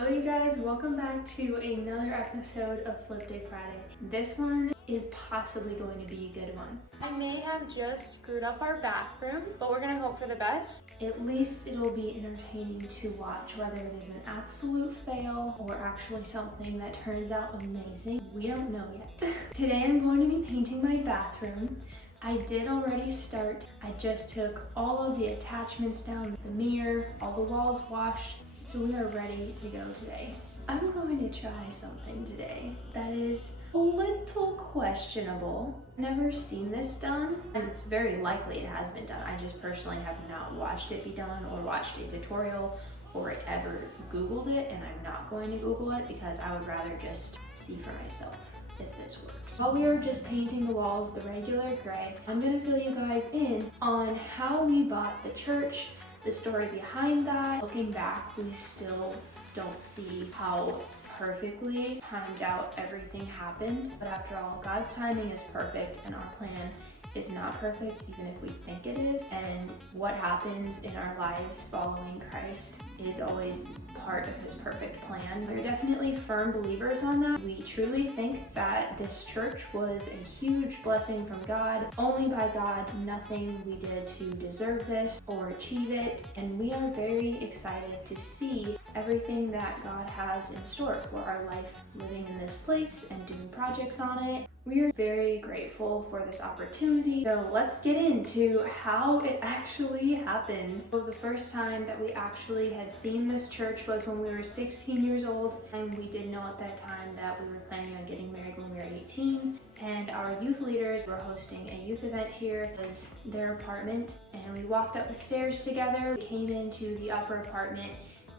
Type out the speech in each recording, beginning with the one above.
Hello you guys, welcome back to another episode of Flip Day Friday. This one is possibly going to be a good one. I may have just screwed up our bathroom, but we're gonna hope for the best. At least it'll be entertaining to watch, whether it is an absolute fail or actually something that turns out amazing. We don't know yet. Today I'm going to be painting my bathroom. I did already start. I just took all of the attachments down, the mirror, all the walls washed, so we are ready to go today. I'm going to try something today that is a little questionable. Never seen this done, and it's very likely it has been done. I just personally have not watched it be done or watched a tutorial or ever Googled it, and I'm not going to Google it because I would rather just see for myself if this works. While we are just painting the walls the regular gray, I'm gonna fill you guys in on how we bought the church, the story behind that. Looking back, we still don't see how perfectly timed out everything happened, but after all, God's timing is perfect and our plan is not perfect, even if we think it is. And what happens in our lives following Christ is always part of his perfect plan. We're definitely firm believers on that. We truly think that this church was a huge blessing from God, only by God, nothing we did to deserve this or achieve it. And we are very excited to see everything that God has in store for our life living in this place and doing projects on it. We are very grateful for this opportunity. So let's get into how it actually happened. So the first time that we actually had seen this church was when we were 16 years old, and we didn't know at that time that we were planning on getting married when we were 18. And our youth leaders were hosting a youth event here. It was their apartment, and we walked up the stairs together. We came into the upper apartment,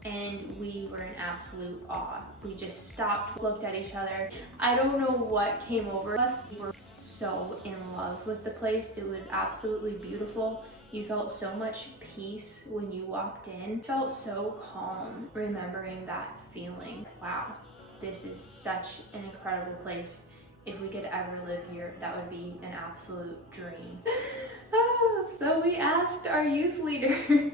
and we were in absolute awe. We just stopped, looked at each other. I don't know what came over us. We were so in love with the place. It was absolutely beautiful. You felt so much peace when you walked in. It felt so calm remembering that feeling. Wow, this is such an incredible place. If we could ever live here, that would be an absolute dream. So we asked our youth leaders,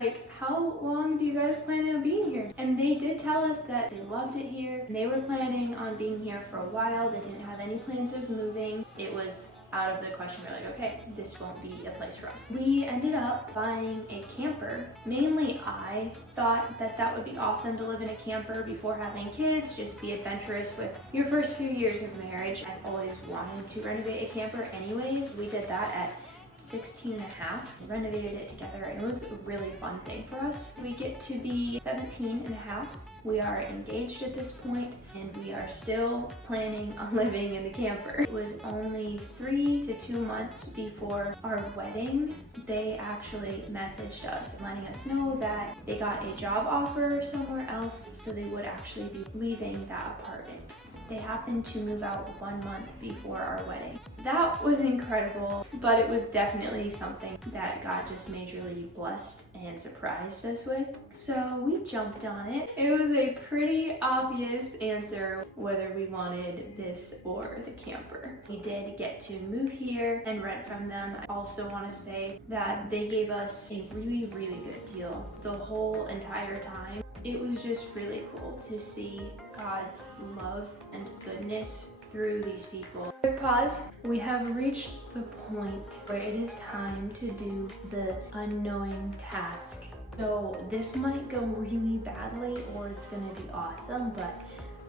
like, how long do you guys plan on being here? And they did tell us that they loved it here. They were planning on being here for a while. They didn't have any plans of moving. It was out of the question. We're like, okay, this won't be a place for us. We ended up buying a camper. Mainly I thought that that would be awesome to live in a camper before having kids, just be adventurous with your first few years of marriage. I've always wanted to renovate a camper anyways. We did that at 16 and a half, renovated it together, and it was a really fun thing for us. We get to be 17 and a half. We are engaged at this point, and we are still planning on living in the camper. It was only 3 to 2 months before our wedding. They actually messaged us, letting us know that they got a job offer somewhere else, so they would actually be leaving that apartment. They happened to move out 1 month before our wedding. That was incredible, but it was definitely something that God just majorly blessed and surprised us with. So we jumped on it. It was a pretty obvious answer whether we wanted this or the camper. We did get to move here and rent from them. I also want to say that they gave us a really, really good deal the whole entire time. It was just really cool to see God's love and goodness through these people. Quick pause. We have reached the point where it is time to do the unknowing task. So this might go really badly or it's gonna be awesome, but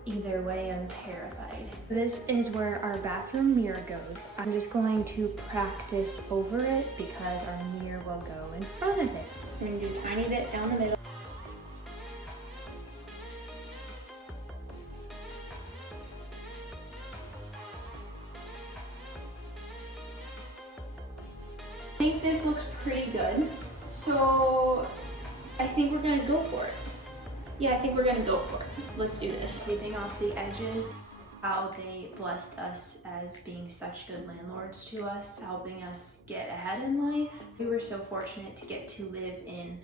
either way, I'm terrified. This is where our bathroom mirror goes. I'm just going to practice over it because our mirror will go in front of it. I'm gonna do a tiny bit down the middle. I think this looks pretty good, so I think we're gonna go for it. Yeah, I think we're gonna go for it. Let's do this. Taping off the edges, how they blessed us as being such good landlords to us, helping us get ahead in life. We were so fortunate to get to live in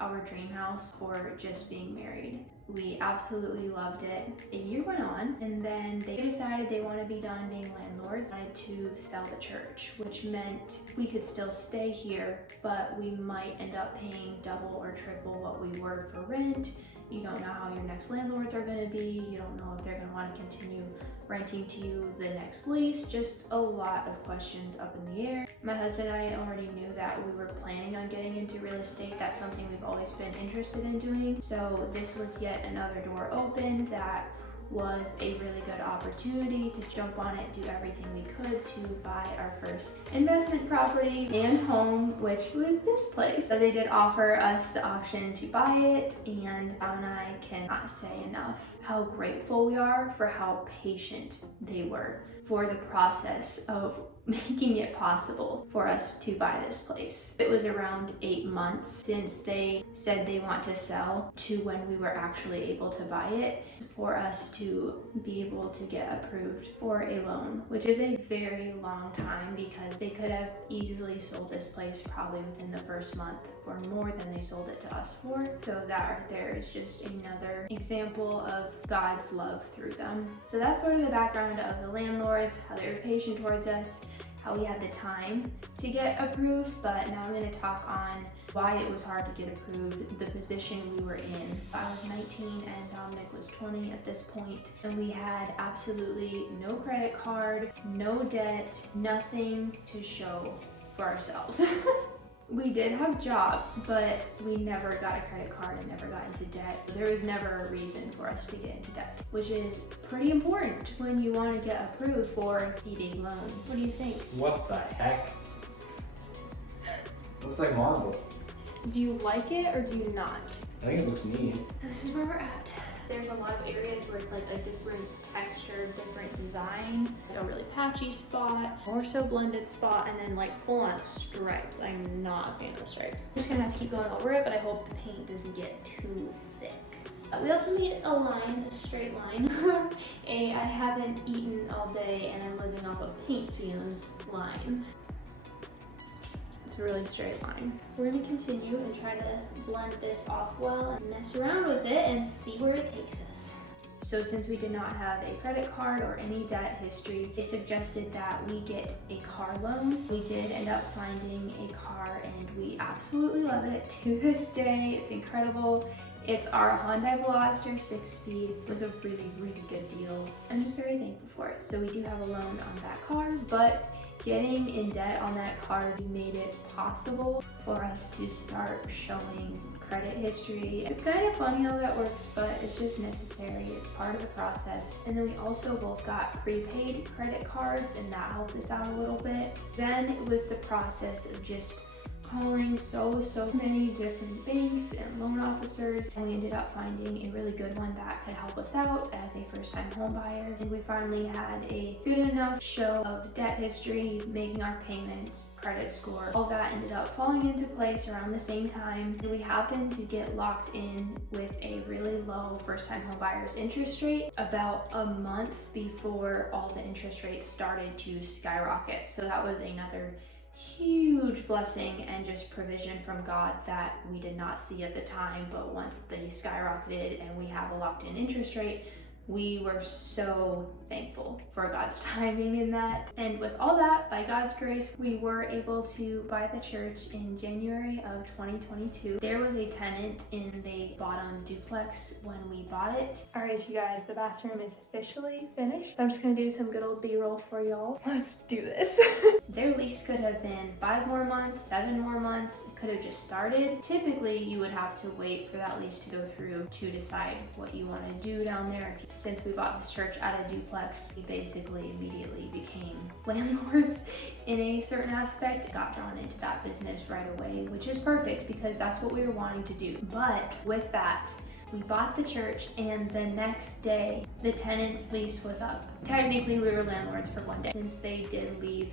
our dream house for just being married. We absolutely loved it. A year went on, and then they decided they want to be done being landlords, wanted to sell the church, which meant we could still stay here, but we might end up paying double or triple what we were for rent, You don't know how your next landlords are going to be. You don't know if they're going to want to continue renting to you the next lease. Just a lot of questions up in the air. My husband and I already knew that we were planning on getting into real estate. That's something we've always been interested in doing. So this was yet another door open that was a really good opportunity to jump on it, do everything we could to buy our first investment property and home, which was this place. So they did offer us the option to buy it, and Bob and I cannot say enough how grateful we are for how patient they were for the process of making it possible for us to buy this place. It was around 8 months since they said they want to sell to when we were actually able to buy it for us to be able to get approved for a loan, which is a very long time because they could have easily sold this place probably within the first month for more than they sold it to us for. So that right there is just another example of God's love through them. So that's sort of the background of the landlords, how they were patient towards us, how we had the time to get approved, but now I'm going to talk on why it was hard to get approved, the position we were in. I was 19 and Dominic was 20 at this point, and we had absolutely no credit card, no debt, nothing to show for ourselves. We did have jobs, but we never got a credit card and never got into debt. There was never a reason for us to get into debt, which is pretty important when you want to get approved for a big loan. What do you think? What the heck? Looks like marble. Do you like it or do you not? I think it looks neat. So this is where we're at. There's a lot of areas where it's like a different texture, different design, a really patchy spot, more so blended spot, and then like full on stripes. I'm not a fan of the stripes. I'm just gonna have to keep going over it, but I hope the paint doesn't get too thick. We also made a line, a straight line. I haven't eaten all day and I'm living off of paint fumes line. It's a really straight line. We're gonna continue and try to blend this off well and mess around with it and see where it takes us. So since we did not have a credit card or any debt history, they suggested that we get a car loan. We did end up finding a car and we absolutely love it to this day. It's incredible. It's our Hyundai Veloster 6-speed. It was a really, really good deal. I'm just very thankful for it. So we do have a loan on that car, but getting in debt on that car made it possible for us to start showing credit history. It's kind of funny how that works, but it's just necessary. It's part of the process. And then we also both got prepaid credit cards, and that helped us out a little bit. Then it was the process of just calling so many different banks and loan officers, and we ended up finding a really good one that could help us out as a first-time home buyer. And we finally had a good enough show of debt history, making our payments, credit score. All that ended up falling into place around the same time, and we happened to get locked in with a really low first-time home buyer's interest rate about a month before all the interest rates started to skyrocket. So that was another huge blessing and just provision from God that we did not see at the time, but once they skyrocketed and we have a locked-in interest rate, we were so thankful for God's timing in that. And with all that, by God's grace, we were able to buy the church in January of 2022. There was a tenant in the bottom duplex when we bought it. All right, you guys, the bathroom is officially finished. So I'm just gonna do some good old B-roll for y'all. Let's do this. Their lease could have been 5 more months, 7 more months. It could have just started. Typically, you would have to wait for that lease to go through to decide what you want to do down there. Since we bought this church at a duplex, we basically immediately became landlords in a certain aspect. Got drawn into that business right away, which is perfect because that's what we were wanting to do. But with that, we bought the church, and the next day, the tenant's lease was up. Technically, we were landlords for 1 day. Since they did leave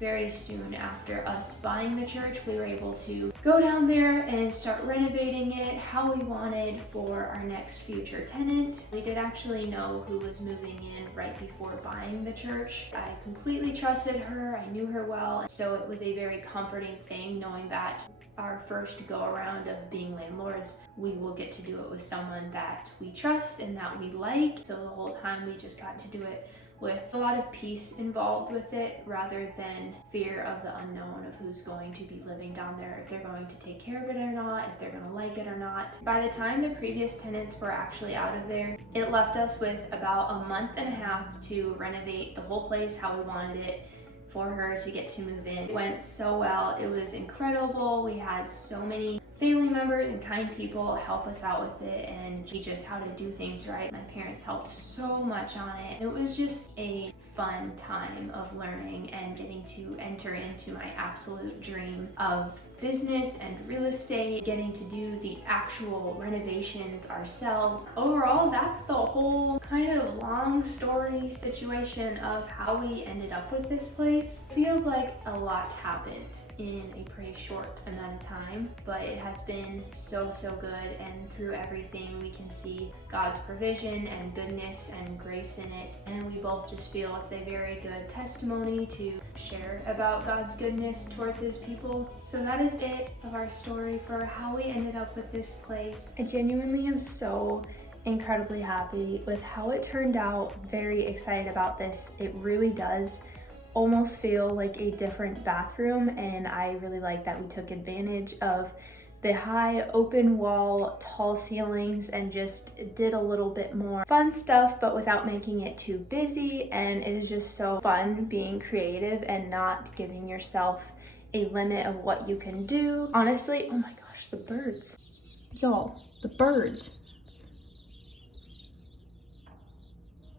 very soon after us buying the church, we were able to go down there and start renovating it how we wanted for our next future tenant. We did actually know who was moving in right before buying the church. I completely trusted her, I knew her well, so it was a very comforting thing knowing that our first go around of being landlords, we will get to do it with someone that we trust and that we like. So the whole time we just got to do it with a lot of peace involved with it rather than fear of the unknown of who's going to be living down there, if they're going to take care of it or not, if they're going to like it or not. By the time the previous tenants were actually out of there, it left us with about a month and a half to renovate the whole place how we wanted it for her to get to move in. It went so well. It was incredible. We had so many family members and kind people help us out with it and teach us how to do things right. My parents helped so much on it. It was just a fun time of learning and getting to enter into my absolute dream of business and real estate, getting to do the actual renovations ourselves. Overall, that's the whole kind of long story situation of how we ended up with this place. It feels like a lot happened in a pretty short amount of time, but it has been so good, and through everything we can see God's provision and goodness and grace in it, and we both just feel it's a very good testimony to share about God's goodness towards his people. So that is it of our story for how we ended up with this place. I genuinely am so incredibly happy with how it turned out. Very excited about this. It really does almost feel like a different bathroom, and I really like that we took advantage of the high open wall, tall ceilings, and just did a little bit more fun stuff but without making it too busy. And it is just so fun being creative and not giving yourself a limit of what you can do. Honestly, oh my gosh, the birds. Y'all, the birds.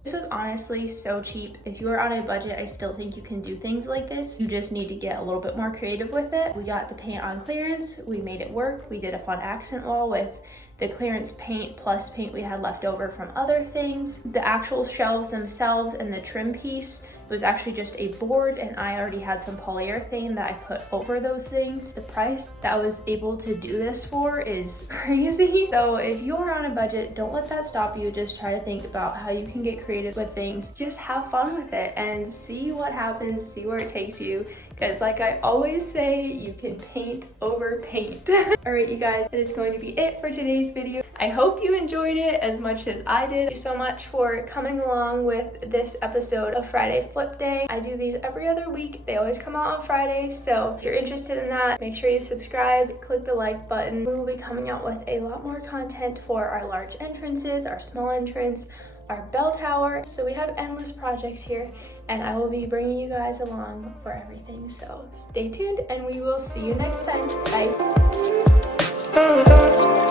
This was honestly so cheap. If you are on a budget, I still think you can do things like this. You just need to get a little bit more creative with it. We got the paint on clearance. We made it work. We did a fun accent wall with the clearance paint plus paint we had left over from other things. The actual shelves themselves and the trim piece was actually just a board, and I already had some polyurethane that I put over those things. The price that I was able to do this for is crazy. So if you're on a budget, don't let that stop you. Just try to think about how you can get creative with things. Just have fun with it and see what happens, see where it takes you. Because like I always say, you can paint over paint. All right, you guys, that is going to be it for today's video. I hope you enjoyed it as much as I did. Thank you so much for coming along with this episode of Friday Flip Day. I do these every other week. They always come out on Friday. So if you're interested in that, make sure you subscribe, click the like button. We will be coming out with a lot more content for our large entrances, our small entrance, our bell tower. So we have endless projects here, and I will be bringing you guys along for everything. So stay tuned, and we will see you next time. Bye.